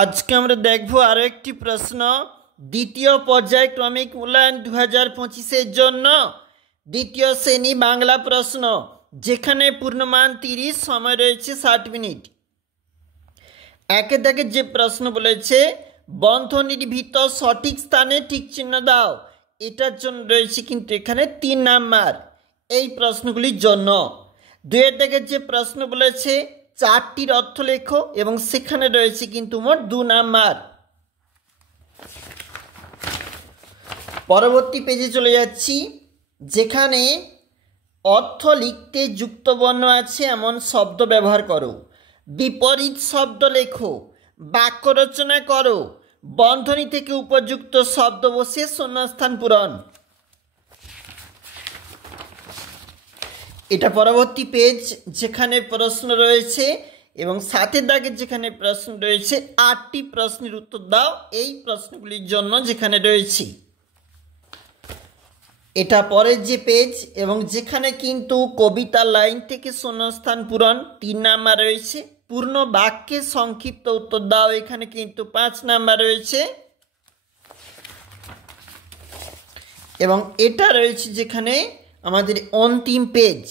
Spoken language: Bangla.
আজকে আমরা দেখব আরও একটি প্রশ্ন। দ্বিতীয় পর্যায়ক্রমিক মূল্যায়ন 2025-এর জন্য দ্বিতীয় শ্রেণী বাংলা প্রশ্ন, যেখানে পূর্ণমান 30, সময় রয়েছে 60 মিনিট। একে থেকে যে প্রশ্ন বলেছে বন্ধনীর ভিতর সঠিক স্থানে টিক চিহ্ন দাও, এটার জন্য রয়েছে কিন্তু এখানে 3 নাম্বার এই প্রশ্নগুলির জন্য। দুয়ের থেকে যে প্রশ্ন বলেছে 4টির অর্থ লেখো এবং সেখানে রয়েছে কিন্তু মোট 2 নাম্বার। পরবর্তী পেজে চলে যাচ্ছি, যেখানে অর্থ লিখতে যুক্ত বর্ণ আছে এমন শব্দ ব্যবহার করো, বিপরীত শব্দ লেখো, বাক্য রচনা করো, বন্ধনী থেকে উপযুক্ত শব্দ বসিয়ে শূন্যস্থান পূরণ। এটা পরবর্তী পেজ, যেখানে প্রশ্ন রয়েছে এবং সাথে দাগের যেখানে প্রশ্ন রয়েছে 8টি প্রশ্নের উত্তর দাও এই প্রশ্নগুলির জন্য যেখানে রয়েছে। এটা পরের যে পেজ এবং যেখানে কিন্তু কবিতার লাইন থেকে শূন্যস্থান পূরণ 3 নাম্বার রয়েছে। পূর্ণ বাক্যে সংক্ষিপ্ত উত্তর দাও, এখানে কিন্তু 5 নাম্বার রয়েছে। এবং এটা রয়েছে যেখানে আমাদের অন্তিম পেজ।